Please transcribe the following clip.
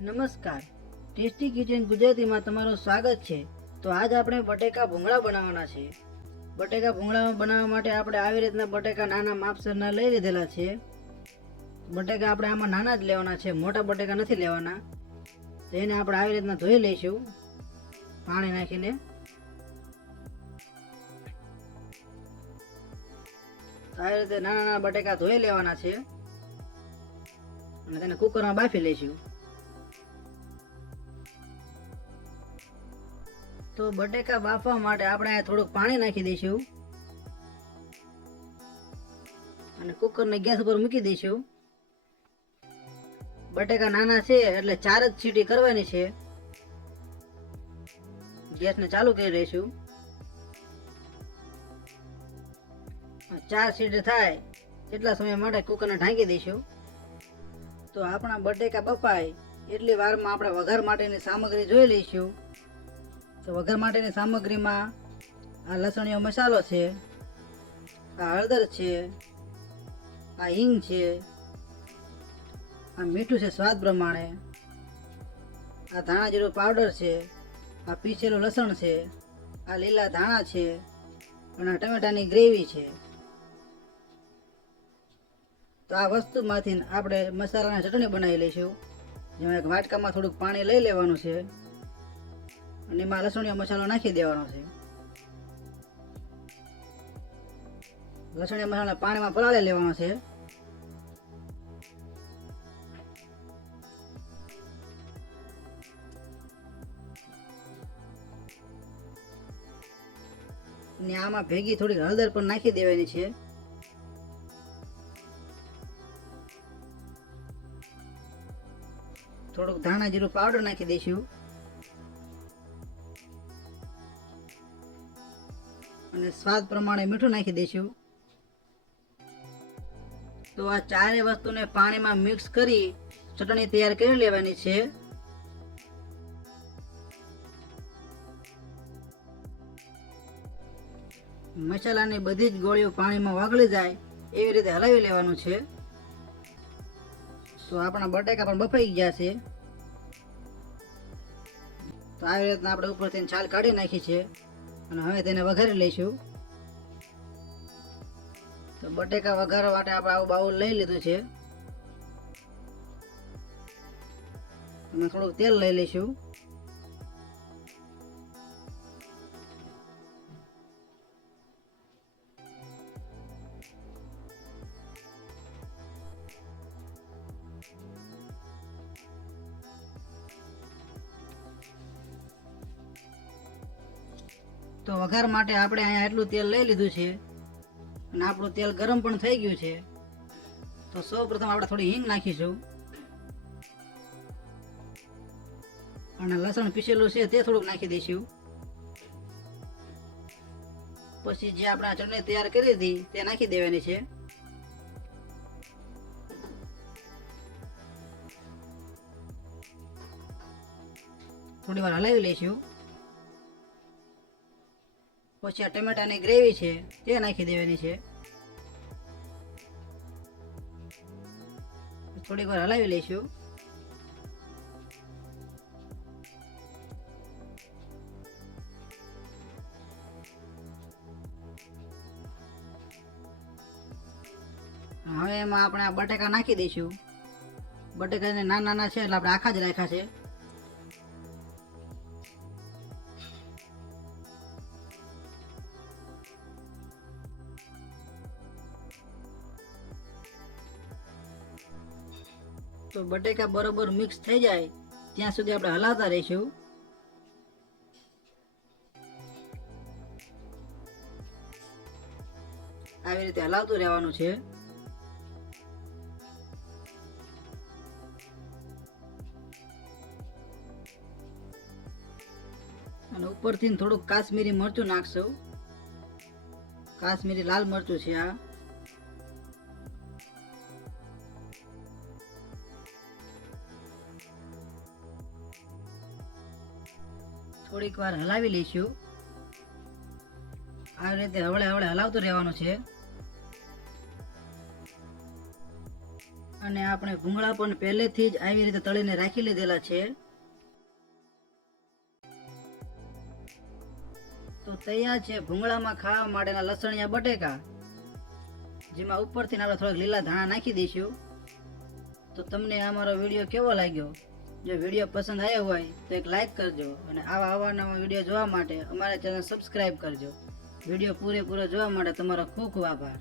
નમસ્કાર. Tasty kitchen ગુજરાતીમાં તમારું સ્વાગત છે. તો આજ આપણે બટેકા ભૂંગળા બનાવવાના છે. બટેકા ભૂંગળા બનાવવા માટે આપણે આવી રીતના બટેકા નાના માપસરના લઈ લીધેલા છે. બટેકા આપણે આમાં નાના જ લેવાના છે. મોટા બટેકા નથી લેવાના. તો એને આપણે આવી રીતના ધોઈ લઈશું. પાણી નાખીને. આવી રીતે નાના નાના બટેકા ધોઈ લેવાના છે. અને તેને કુકરમાં બાફી લઈશું. તો બટેકા બાફવા માટે આપણે થોડુંક પાણી નાખી દઈશું. અને કુકરને ગેસ ઉપર મૂકી દઈશું. બટેકા નાના છે એટલે ચાર જ સીટી કરવાની છે. ગેસને ચાલુ કરી દઈશું. ચાર સીટી થાય એટલા સમય માટે કુકરને ઢાંકી દઈશું. તો આપણા બટેકા બફાય એટલી વારમાં આપણે વઘાર માટેની સામગ્રી જોઈ લઈશું. તો વઘાર માટેની સામગ્રીમાં આ લસણીયો મસાલો છે, આ હળદર છે, આ હિંગ છે, આ મીઠું છે સ્વાદ પ્રમાણે, આ ધાણા જીરું પાવડર છે, આ પીસેલું લસણ છે, આ લીલા ધાણા છે, અને આ ટમેટાની ગ્રેવી છે. તો આ વસ્તુમાંથી આપણે મસાલાની ચટણી બનાવી લઈશું. જેમાં એક વાટકામાં થોડુંક પાણી લઈ લેવાનું છે. અને એમાં લસણીયો મસાલો નાખી દેવાનો છે. લસણીયા મસાલા પાણીમાં પલાળી લેવાનો છે. ને આમાં ભેગી થોડીક હળદર પણ નાખી દેવાની છે. થોડુંક ધાણા જીરું પાવડર નાખી દઈશું. અને સ્વાદ પ્રમાણે મીઠું નાખી દઈશું. તો આ ચારે વસ્તુને પાણીમાં મિક્સ કરી ચટણી તૈયાર કરી લેવાની છે. મસાલાની બધી જ ગોળીઓ પાણીમાં વાગળી જાય એવી રીતે હલાવી લેવાનું છે. તો આપણા બટાકા પણ બફાઈ ગયા છે. તો આવી રીતના આપણે ઉપરથી છાલ કાઢી નાખી છે. અને હવે તેને વઘારી લઈશું. તો બટેકા વઘારવા માટે આપણે આવું બાઉલ લઈ લીધું છે. અને થોડુંક તેલ લઈ લઈશું. તો વઘાર માટે આપણે અહીંયા એટલું તેલ લઈ લીધું છે. અને આપણું તેલ ગરમ પણ થઈ ગયું છે. તો સૌ પ્રથમ આપણે થોડી હિંગ નાખીશું. અને લસણ પીસેલું છે તે થોડુંક નાખી દઈશું. પછી જે આપણે આ ચટણી તૈયાર કરી હતી તે નાખી દેવાની છે. થોડી વાર હલાવી લઈશું. પછી આ ટમેટાની ગ્રેવી છે, તે નાખી દેવાની છે. થોડીક વાર હલાવી લઈશું. હવે એમાં આપણે આ બટેકા નાખી દઈશું. બટેકા નાના નાના છે એટલે આપણે આખા જ રાખ્યા છે. તો બટેકા બરોબર મિક્સ થઈ જાય, ત્યાં સુધી આપણે હલાવતા રહીશું. આવી રીતે હલાવતું રહેવાનું છે. અને ઉપરથી થોડુંક કાશ્મીરી મરચું નાખશું. કાશ્મીરી લાલ મરચું છે આ. થોડીક વાર હલાવી લઈશું. આ રીતે હવળે હવળે હલાવતું રહેવાનું છે. અને આપણે ભૂંગળા પણ પહેલેથી જ આવી રીતે તળીને રાખી લીધેલા છે. તો તૈયાર છે ભૂંગળામાં ખાવા માટેના લસણિયા બટેકા, જેમાં ઉપરથી આપણે થોડાક લીલા ધાણા નાખી દઈશું. તો તમને આ મારો વીડિયો કેવો લાગ્યો? જો વીડિયો પસંદ આવ્યો હોય, તો એક લાઇક કરજો અને આવા અવારનવા વીડિયો જોવા માટે અમારા ચેનલ સબસ્ક્રાઈબ કરજો. વીડિયો પૂરેપૂરો જોવા માટે તમારો ખૂબ ખૂબ આભાર.